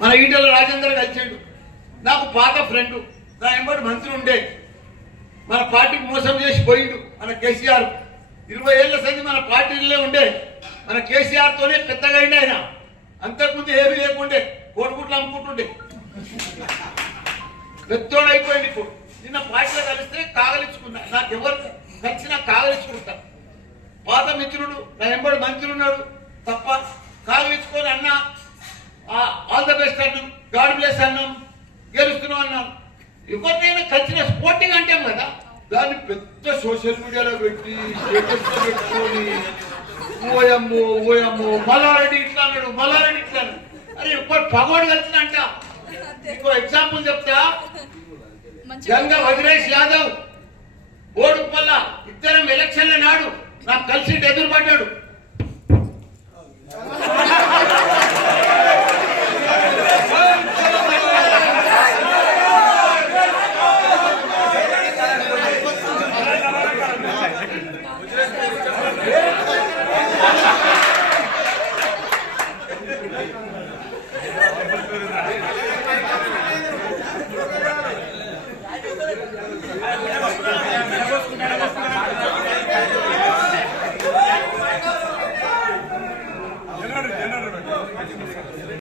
మన ఈటెల రాజేందర్ కలిసిండు, నాకు పాత ఫ్రెండ్, నా ఎంబడి మంత్రి ఉండే, మన పార్టీకి మోసం చేసి పోయిండు. మన కేసీఆర్ 20 ఏళ్ల సంది మన పార్టీలో ఉండే, మన కేసీఆర్తోనే పెద్దగా అయింది ఆయన. అంతకుముందు ఏమీ లేకుండే, కోడిగుట్లు అమ్ముకుంటుండే, పెద్దోడు అయిపోయింది. ఇప్పుడు నిన్న పార్టీలో కలిస్తే కాగలించుకున్నా, నాకు ఎవరు కలిసినా కాగలించుకుంటా. పాత మిత్రుడు, నా ఎంబడి మంత్రి ఉన్నాడు తప్ప కాగలించుకొని అన్నా ఆల్ ద బెస్ట్ అన్నాం, గాడ్ బ్లెస్ అన్నాం, గెలుస్తున్నాం అన్నాం. ఎవరినైనా కలిసిన స్పోర్టింగ్ అంటాం కదా, దాన్ని పెద్ద సోషల్ మీడియాలో పెట్టి స్టేటస్లో పెట్టుకొని ఓయమ్మో ఓయమ్మో మల్లారెడ్డి ఇట్లా అన్నాడు, మల్లారెడ్డి ఇట్లా అన్నాడు. అరే ఎప్పుడు పగోడు కలిసినంట. ఇంకో ఎగ్జాంపుల్ చెప్తా, గంగ వదిలేష్ యాదవ్ ఓడుపల్ల ఇద్దరం ఎలక్షన్ల నాడు నాకు కలిసి ఎదురుపడ్డాడు.